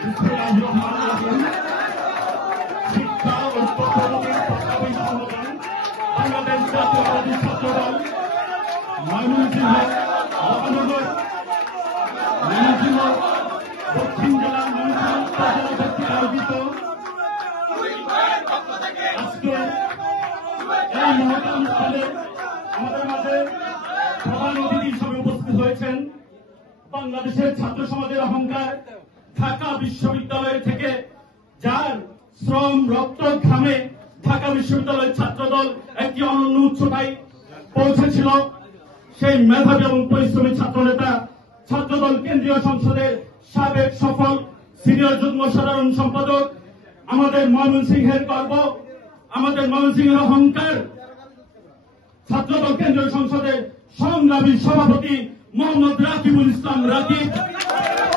শিক্ষা ও প্রশাসনিক পাশাপাশি সংগঠন বাংলাদেশ জাতীয়তাবাদী ছাত্রদল ময়মনসিংহ মহানগর দক্ষিণ জেলা ময়মনসিংহ কর্তৃক আয়োজিত আজকে এই মহৎ অনুষ্ঠানে আমাদের মাঝে প্রধান অতিথি হিসেবে উপস্থিত হয়েছেন বাংলাদেশের ছাত্র সমাজের অহংকার ঢাকা বিশ্ববিদ্যালয় থেকে যার শ্রম রক্ত ঘামে ঢাকা বিশ্ববিদ্যালয়ের ছাত্রদল একটি অনন্য উচ্চতায় পৌঁছেছিল সেই মেধাবী এবং পরিশ্রমী ছাত্রনেতা ছাত্রদল কেন্দ্রীয় সংসদের সাবেক সফল সিনিয়র যুগ্ম সাধারণ সম্পাদক আমাদের ময়মনসিংহের গর্ব আমাদের ময়মনসিংহের অহংকার ছাত্রদল কেন্দ্রীয় সংসদের সংগ্রামী সভাপতি মোহাম্মদ রাকিবুল ইসলাম রাকিব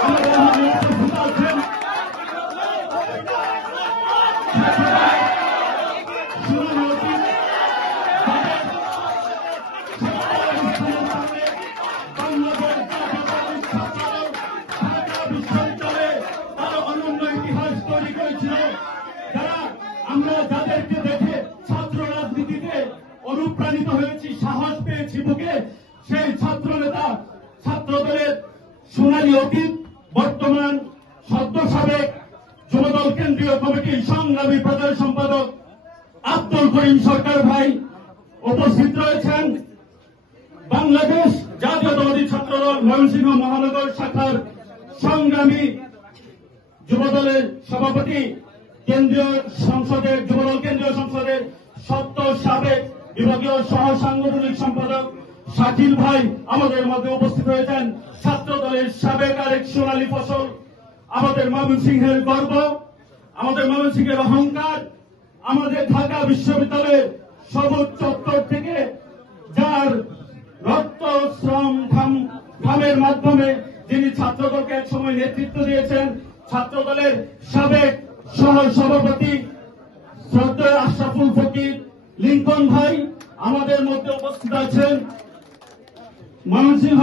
আমাদের মাঝে উপস্থিত আছেন তারা অনন্য ইতিহাস তৈরি করেছিল যারা আমরা যাদেরকে দেখে ছাত্র রাজনীতিতে অনুপ্রাণিত হয়েছি সাহস পেয়েছি বুকে সেই ছাত্র নেতা ছাত্রদলের সোনালী অতীত বর্তমান সদ্য সাবেক যুবদল কেন্দ্রীয় কমিটির সংগ্রামী প্রচার সম্পাদক আব্দুল করিম সরকার ভাই উপস্থিত রয়েছেন বাংলাদেশ জাতীয়তাবাদী ছাত্রদল ময়মনসিংহ মহানগর শাখার সংগ্রামী যুবদলের সভাপতি কেন্দ্রীয় সংসদের যুবদল কেন্দ্রীয় সংসদের সদ্য সাবেক বিভাগীয় সহ সাংগঠনিক সম্পাদক শাকিল ভাই আমাদের মধ্যে উপস্থিত হয়েছেন ছাত্র দলের সাবেক আরেক সোনালী ফসল আমাদের ময়মনসিংহের গর্ব আমাদের ময়মনসিংহের অহংকার আমাদের ঢাকা বিশ্ববিদ্যালয়ের সবুজ চত্বর থেকে যার রক্ত শ্রম ঘামের মাধ্যমে যিনি ছাত্রদলকে এক সময় নেতৃত্ব দিয়েছেন ছাত্রদলের সাবেক সহ সভাপতি শ্রদ্ধেয় আশরাফুল ফকির লিঙ্কন ভাই আমাদের মধ্যে উপস্থিত আছেন ময়মনসিংহ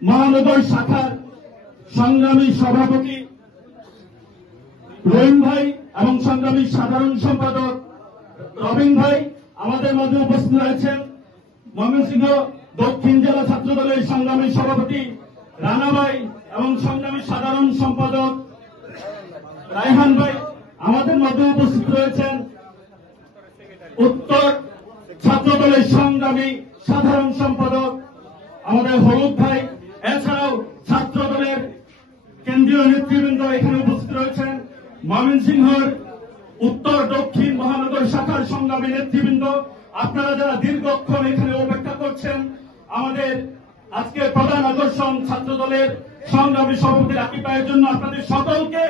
মহানগর শাখার সংগ্রামী সভাপতি রহিম ভাই এবং সংগ্রামী সাধারণ সম্পাদক রবিন ভাই আমাদের মধ্যে উপস্থিত রয়েছেন ময়মনসিংহ দক্ষিণ জেলা ছাত্রদলের সংগ্রামী সভাপতি রানা ভাই এবং সংগ্রামী সাধারণ সম্পাদক রায়হান ভাই আমাদের মধ্যে উপস্থিত রয়েছেন উত্তর ছাত্রদলের সংগ্রামী সাধারণ সম্পাদক আমাদের হলুদ ভাই এছাড়াও ছাত্রদলের কেন্দ্রীয় নেতৃবৃন্দ এখানে উপস্থিত রয়েছেন ময়মনসিংহের উত্তর দক্ষিণ মহানগর শাখার সংগ্রামী নেতৃবৃন্দ আপনারা যারা দীর্ঘক্ষণ এখানে অপেক্ষা করছেন আমাদের আজকে প্রধান আকর্ষণ ছাত্রদলের সংগ্রামী সভাপতি রাকিব ভাইয়ের জন্য আপনাদের সকলকে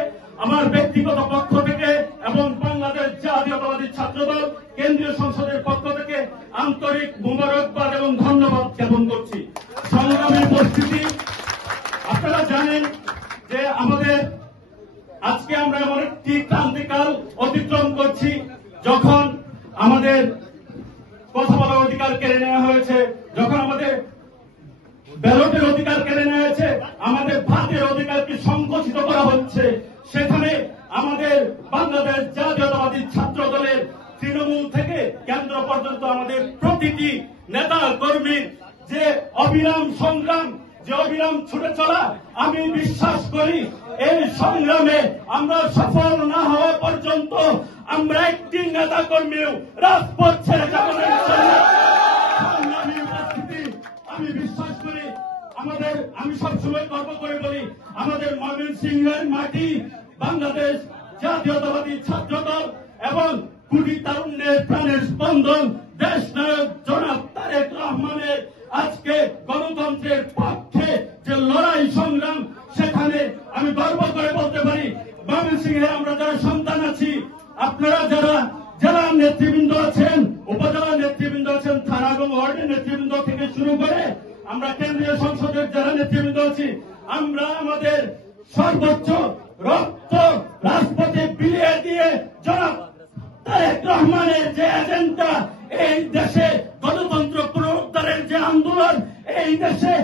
আমার ব্যক্তিগত পক্ষ থেকে এবং বাংলাদেশ জাতীয়তাবাদী ছাত্রদল কেন্দ্রীয় সংসদের পক্ষ থেকে আন্তরিক মোবারকবাদ এবং ধন্যবাদ জ্ঞাপন করছি সংগ্রামী উপস্থিতি আপনারা জানেন যে আমাদের আজকে আমরা এমন একটি ক্রান্তিকাল অতিক্রম করছি যখন আমাদের কথা বলার অধিকার কেড়ে নেওয়া হয়েছে যখন আমাদের ব্যালটের অধিকার কেড়ে নেওয়া হয়েছে আমাদের ভাতের অধিকারকে সংকুচিত করা হচ্ছে সেখানে আমাদের বাংলাদেশ জাতীয়তাবাদী ছাত্র দলের তৃণমূল থেকে কেন্দ্র পর্যন্ত আমাদের প্রতিটি নেতা কর্মীর যে অবিরাম সংগ্রাম যে অবিরাম ছুটে চলা আমি বিশ্বাস করি এই সংগ্রামে আমরা সফল না হওয়া পর্যন্ত আমরা একটি নেতা কর্মীও রাজপথ ছেড়ে যাব না সংগ্রামী উপস্থিতি আমি বিশ্বাস করি আমাদের আমি সবসময় গর্ব করে বলি আমাদের ময়মনসিংহের মাটি বাংলাদেশ জাতীয়তাবাদী ছাত্রদল এবং কোটি তারুণ্যের প্রাণের স্পন্দন দেশ নায়ক জনাব তারেক রহমানের আজকে গণতন্ত্রের পক্ষে যে লড়াই সংগ্রাম সেখানে আমি গর্ব করে বলতে পারি ময়মনসিংহে আমরা যারা সন্তান আছি আপনারা যারা জেলা নেতৃবৃন্দ আছেন উপজেলা নেতৃবৃন্দ আছেন থানা এবং ওয়ার্ডের নেতৃবৃন্দ থেকে শুরু করে আমরা কেন্দ্রীয় সংসদের যারা নেতৃবৃন্দ আছি আমরা আমাদের সর্বোচ্চ রক্ত রাজপথে বিলিয়ে দিয়ে জনাব তারেক রহমানের যে এজেন্ডা এই দেশে গণতন্ত্র পুনরুদ্ধারের যে আন্দোলন এই দেশে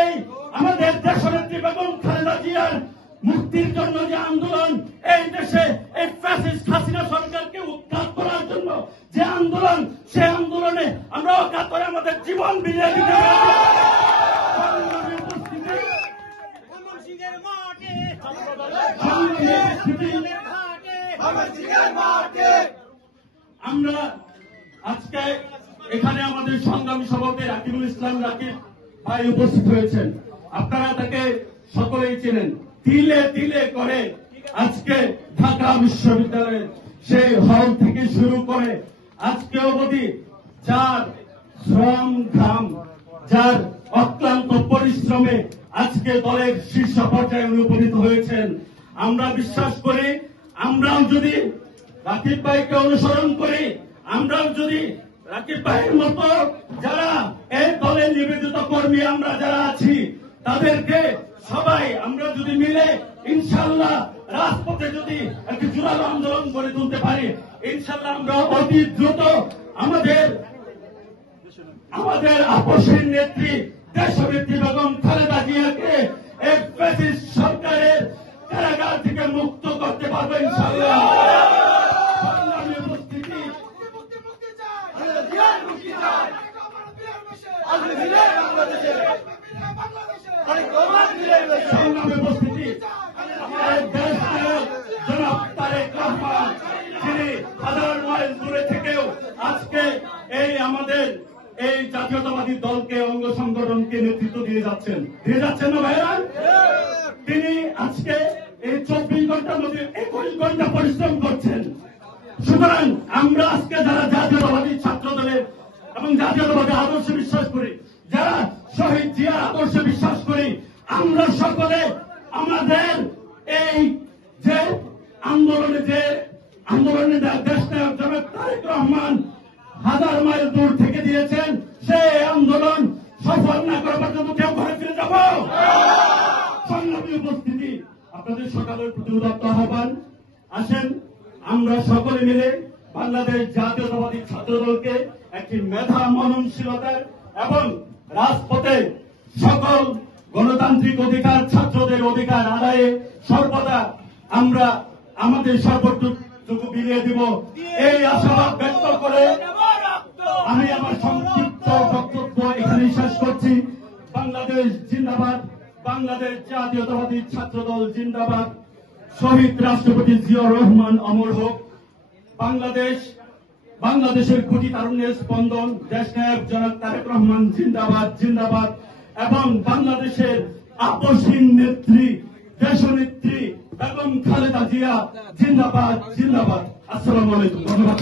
এই আমাদের দেশনেত্রী বেগম খালেদা জিয়ার মুক্ত মুক্তির জন্য যে আন্দোলন, এই দেশে এই ফ্যাসিস্ট হাসিনা সরকারকে উৎখাত করার জন্য যে আন্দোলন, সে আন্দোলনে আমরা অকাতরে আমাদের জীবন বিলিয়ে দিতে পারি। আমরা আজকে এখানে আমাদের সংগ্রামী সভাপতি রাকিবুল ইসলাম রাকিব ভাই উপস্থিত হয়েছেন। আপনারা তাকে সকলেই চেনেন। তিলে তিলে করে আজকে ঢাকা বিশ্ববিদ্যালয়ের সেই হল থেকে শুরু করে আজকে অবধি যার শ্রম ঘাম, যার অক্লান্ত পরিশ্রমে আজকে দলের শীর্ষ পর্যায়ে উপনীত হয়েছেন। আমরা বিশ্বাস করি, আমরাও যদি রাকিব ভাইকে অনুসরণ করি, আমরাও যদি রাকিব ভাইয়ের মতো যারা এই দলের নিবেদিত কর্মী আমরা যারা আছি, তাদেরকে সবাই আমরা যদি মিলে ইনশাল্লাহ রাজপথে যদি একটি জোরালো আন্দোলন গড়ে তুলতে পারি, ইনশাল্লাহ আমরা অতি দ্রুত আমাদের আপসের নেত্রী দেশনেত্রী বেগম খালেদা জিয়াকে এই ফ্যাসিস্ট সরকারের কারাগার থেকে মুক্ত করতে পারবো ইনশাল্লাহ। সংগ্রামে উপস্থিতি আমাদের দেশ নায়ক জনাব তারেক রহমান, যিনি হাজার মাইল দূরে থেকেও আজকে এই আমাদের এই জাতীয়তাবাদী দলকে, অঙ্গ সংগঠনকে নেতৃত্ব দিয়ে যাচ্ছেন না ভাইরা? তিনি আজকে এই 24 ঘন্টার মধ্যে 21 ঘন্টা পরিশ্রম করছেন। সুতরাং আমরা আজকে যারা জাতীয়তাবাদী ছাত্র দলের এবং জাতীয়তাবাদী আদর্শে বিশ্বাস করি, যারা শহীদ জিয়ার আদর্শে বিশ্বাস করি, আমরা সকলে আমাদের এই যে আন্দোলনে দেশ নায়ক জনাব তারেক রহমান হাজার মাইল দূর থেকে দিয়েছেন, সেই আন্দোলন সফল না করা পর্যন্ত কেউ ঘরে ফিরে যাব। সংগ্রামী উপস্থিতি, আপনাদের সকালের প্রতি উদাত্ত আহ্বান, আসেন আমরা সকলে মিলে বাংলাদেশ জাতীয়তাবাদী ছাত্র দলকে একটি মেধা, মননশীলতার এবং রাজপথে সকল গণতান্ত্রিক অধিকার, ছাত্রদের অধিকার আদায়ে সর্বদা আমরা আমাদের সর্বোচ্চটুকু বিলিয়ে দিব, এই আশাবাদ ব্যক্ত করে আমি আমার সংক্ষিপ্ত বক্তব্য এখানেই শেষ করছি। বাংলাদেশ জিন্দাবাদ, বাংলাদেশ জাতীয়তাবাদী ছাত্র দল জিন্দাবাদ, শহীদ রাষ্ট্রপতি জিয়াউর রহমান অমর হোক, বাংলাদেশের কোটি তারুণ্যের স্পন্দন দেশ নায়ক জনাব তারেক রহমান জিন্দাবাদ জিন্দাবাদ, এবং বাংলাদেশের আপসহীন নেত্রী দেশনেত্রী বেগম খালেদা জিয়া জিন্দাবাদ জিন্দাবাদ। আসসালামু আলাইকুম, ধন্যবাদ।